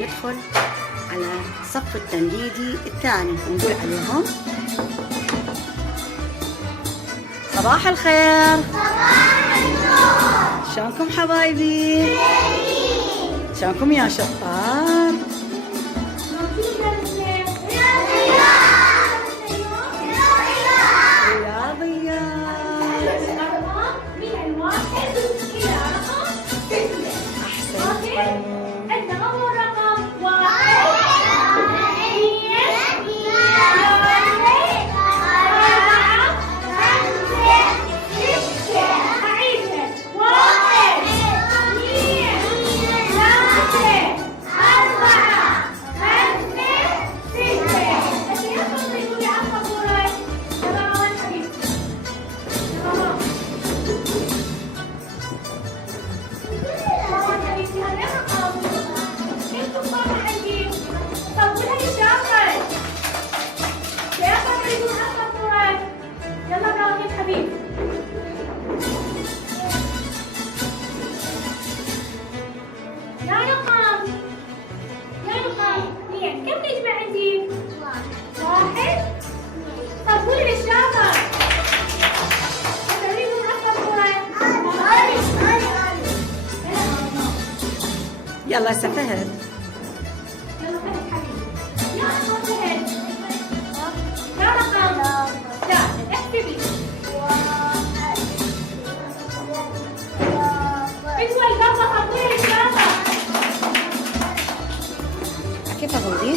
ندخل على الصف التمديدي الثاني ونقول عليهم صباح الخير. صباح النور. شلونكم حبايبي؟ شلونكم يا شطار؟ يلا هسه فهد. يلا فهد حبيبي. يلا فهد. يا رقم. لا احسبي. ايوه يلا خطوي الشاطر. كيف اغني؟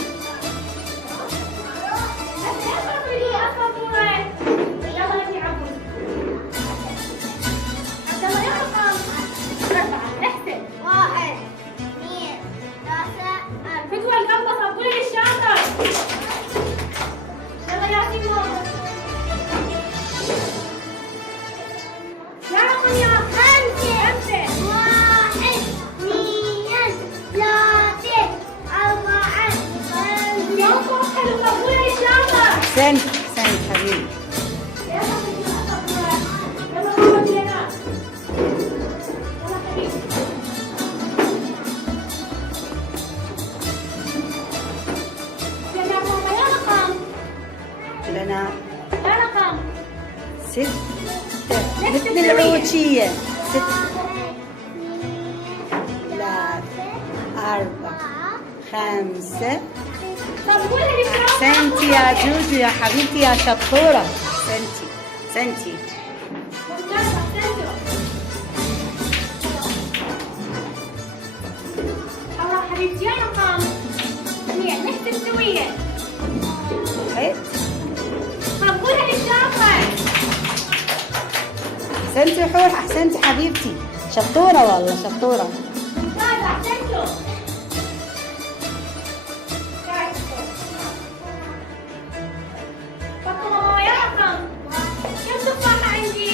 سنت حبيبي. لنا ستة مثل العوشية. 6 3 4 5. أحسنتي يا جوجو يا حبيبتي يا شطورة. أحسنتي. حبيبتي يا رقم. نحسب سويا. قبولها للشاطر. أحسنتي حور. أحسنتي حبيبتي. شطورة والله شطورة. ممتازة أحسنتوا. فاطمة يا رقم. كم تفاحة عندي؟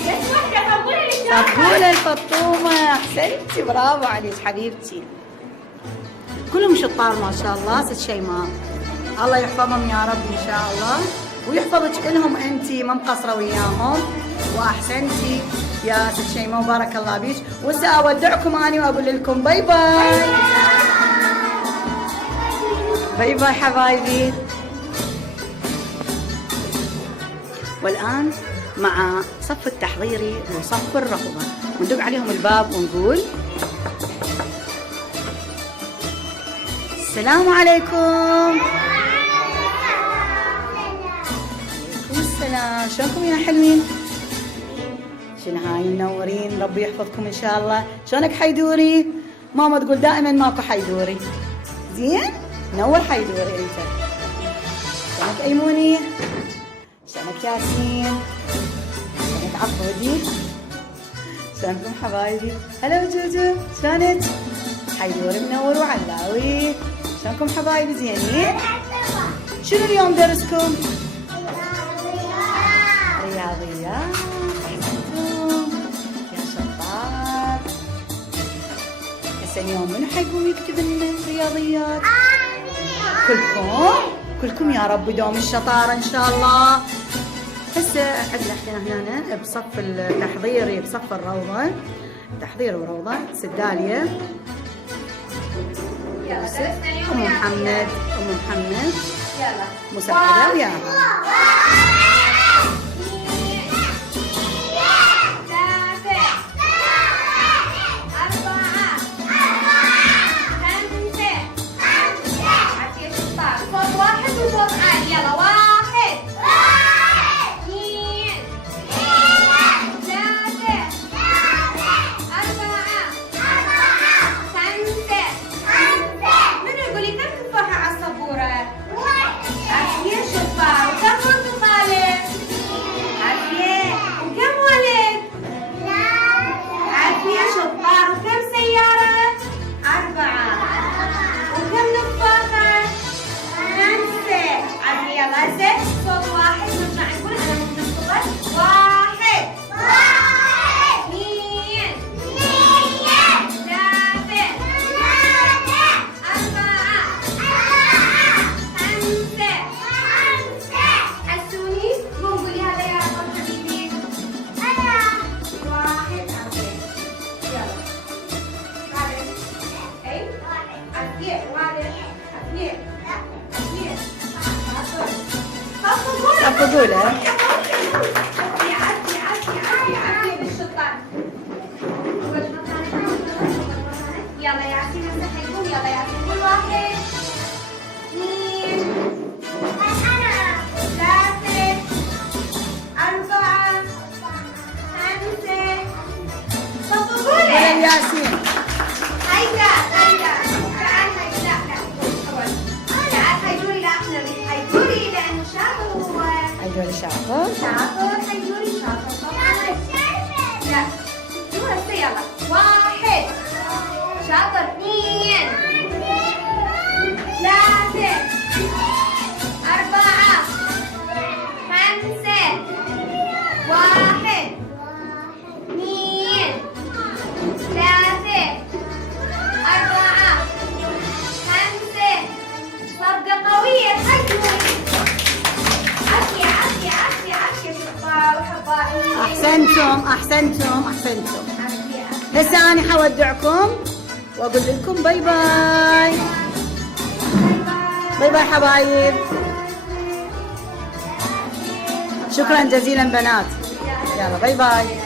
بس واحدة. قبولها للشاطر. قبولة الفطومة. أحسنتي برافو عليك حبيبتي. كلهم شطار ما شاء الله. ست شيماء الله يحفظهم يا رب إن شاء الله ويحفظك إلهم أنتي ما مقصرة وياهم. وأحسنتي يا ست شيماء وبارك الله بيك. وسأودعكم أنا وأقول لكم باي باي. باي باي حبايبي. والآن مع صف التحضيري وصف الرغبة وندق عليهم الباب ونقول السلام عليكم. وعليكم السلام. شلونكم يا حلوين؟ شنو هاي منورين. ربي يحفظكم ان شاء الله. شلونك حيدوري؟ ماما تقول دائما ماكو حيدوري. زين؟ نور حيدوري انت. شلونك ايموني؟ شلونك ياسين؟ شلونك عبودي؟ شلونكم حبايبي؟ هلا جوجو شلونك؟ حيدوري منور وعلاوي. شلونكم حبايبي زينين؟ شنو اليوم درسكم؟ رياضيات. احسنتم يا شطار. هسه اليوم منو حيقوم يكتب لنا رياضيات؟ كلكم يا رب دوم الشطارة ان شاء الله. هسه عندنا احنا هنا بصف التحضيري بصف الروضة. تحضير وروضة سدالية يوسف، أم محمد، أم محمد يلا مساعدة وياها. صفقوا له. يلا يا ياسين هسه حيقوم. يلا يا ياسين قول 1 2 3 4 5 صفقوا له. يا ياسين هيدا تعال هيدا لا أول تعال هيدوري لا احنا هيدوري لأنه شاطر هو هيدوري شاطر. هيدوري شاطر طبعا. لا شو هسه يلا 1 شاطر 2 3 4 5 1 2 3 4 5 صفقة قوية حجمي. عافية شطار وحبائي. أحسنتم. هسه أنا حودعكم وأقول لكم باي باي. باي باي حبايب. شكرا جزيلا بنات. يلا باي باي.